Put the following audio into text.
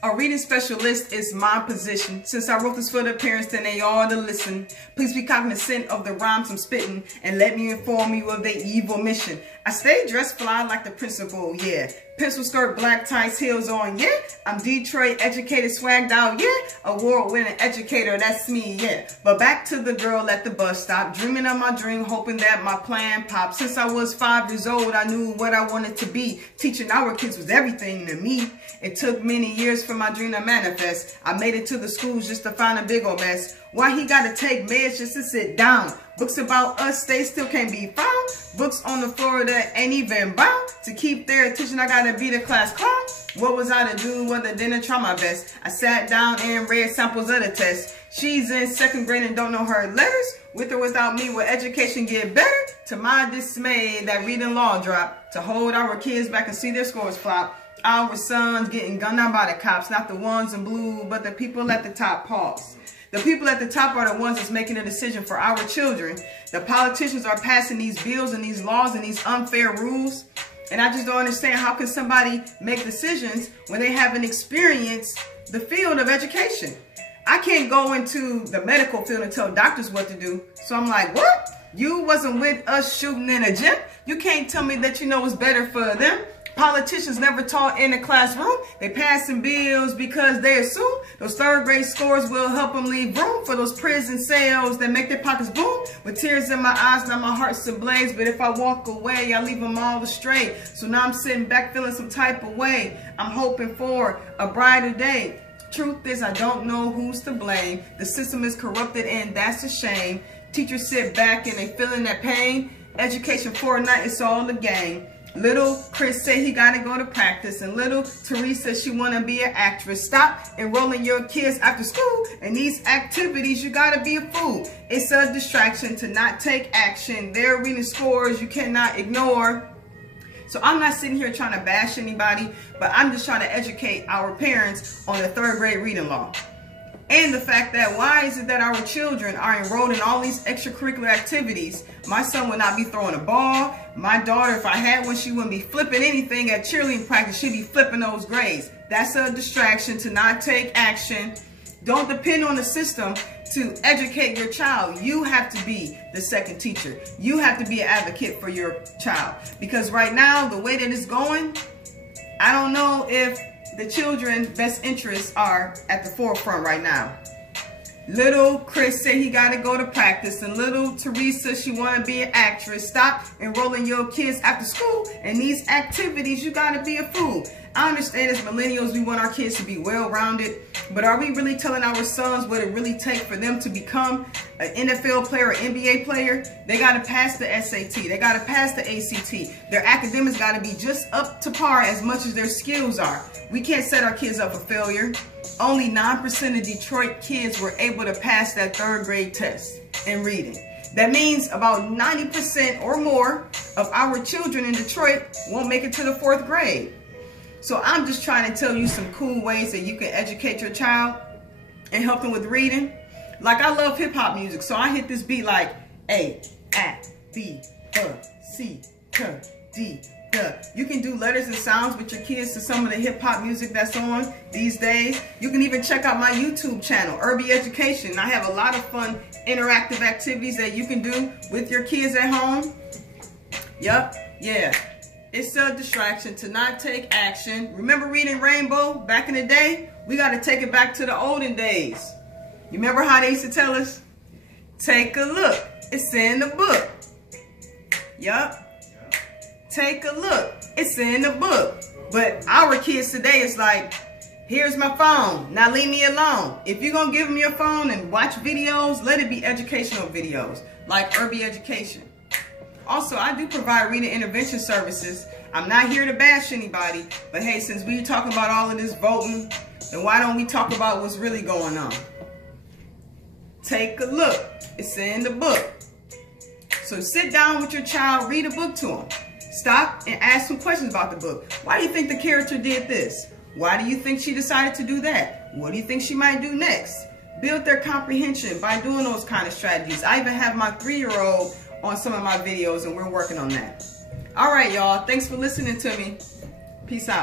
A reading specialist is my position. Since I wrote this for the parents, then they ought to listen. Please be cognizant of the rhymes I'm spitting and let me inform you of their evil mission. I stay dressed fly like the principal, yeah. Pencil skirt, black tights, heels on, yeah. I'm Detroit educated, swagged out, yeah. Award-winning educator, that's me, yeah. But back to the girl at the bus stop, dreaming of my dream, hoping that my plan pops. Since I was 5 years old, I knew what I wanted to be. Teaching our kids was everything to me. It took many years for my dream to manifest. I made it to the schools just to find a big old mess. Why he gotta take meds just to sit down? Books about us, they still can't be found. Books on the floor that ain't even bound. To keep their attention, I gotta be the class clown. What was I to do other than to try my best? I sat down and read samples of the test. She's in 2nd grade and don't know her letters. With or without me, will education get better? To my dismay, that reading law dropped. To hold our kids back and see their scores flop. Our sons getting gunned down by the cops. Not the ones in blue, but the people at the top. Pause. The people at the top are the ones that's making a decision for our children. The politicians are passing these bills and these laws and these unfair rules. And I just don't understand, how can somebody make decisions when they haven't experienced the field of education? I can't go into the medical field and tell doctors what to do. So I'm like, what? You wasn't with us shooting in a gym? You can't tell me that you know what's better for them. Politicians never taught in the classroom. They passing bills because they assume those 3rd grade scores will help them leave room for those prison cells that make their pockets boom. With tears in my eyes, now my heart's ablaze. But if I walk away, I leave them all astray. So now I'm sitting back feeling some type of way. I'm hoping for a brighter day. Truth is, I don't know who's to blame. The system is corrupted and that's a shame. Teachers sit back and they feeling that pain. Education for a night, it's all a game. Little Chris said he gotta go to practice, and little Teresa, she wanna be an actress. Stop enrolling your kids after school in these activities, you gotta be a fool. It's a distraction to not take action. They're reading scores you cannot ignore. So I'm not sitting here trying to bash anybody, but I'm just trying to educate our parents on the 3rd grade reading law. And the fact that why is it that our children are enrolled in all these extracurricular activities? My son would not be throwing a ball. My daughter, if I had one, she wouldn't be flipping anything at cheerleading practice. She'd be flipping those grades. That's a distraction to not take action. Don't depend on the system to educate your child. You have to be the second teacher. You have to be an advocate for your child. Because right now, the way that it's going, I don't know if the children's best interests are at the forefront right now. Little Chris said he got to go to practice, and little Teresa, she want to be an actress. Stop enrolling your kids after school in these activities. You got to be a fool. I understand as millennials, we want our kids to be well-rounded, but are we really telling our sons what it really takes for them to become an NFL player or NBA player? They got to pass the SAT. They got to pass the ACT. Their academics got to be just up to par as much as their skills are. We can't set our kids up for failure. Only 9% of Detroit kids were able to pass that 3rd grade test in reading. That means about 90% or more of our children in Detroit won't make it to the 4th grade. So I'm just trying to tell you some cool ways that you can educate your child and help them with reading. Like, I love hip-hop music, so I hit this beat like A, B, C, D. You can do letters and sounds with your kids to some of the hip-hop music that's on these days. You can even check out my YouTube channel, Urban Education. I have a lot of fun interactive activities that you can do with your kids at home. Yup, yeah. It's a distraction to not take action. Remember reading Rainbow back in the day? We got to take it back to the olden days. You remember how they used to tell us? Take a look. It's in the book. Yup. Take a look. It's in the book. But our kids today is like, here's my phone. Now leave me alone. If you're going to give them your phone and watch videos, let it be educational videos like Urban Education. Also, I do provide reading intervention services. I'm not here to bash anybody, but hey, since we're talking about all of this voting, then why don't we talk about what's really going on? Take a look. It's in the book. So sit down with your child, read a book to them. Stop and ask some questions about the book. Why do you think the character did this? Why do you think she decided to do that? What do you think she might do next? Build their comprehension by doing those kind of strategies. I even have my 3-year-old on some of my videos, and we're working on that. All right, y'all. Thanks for listening to me. Peace out.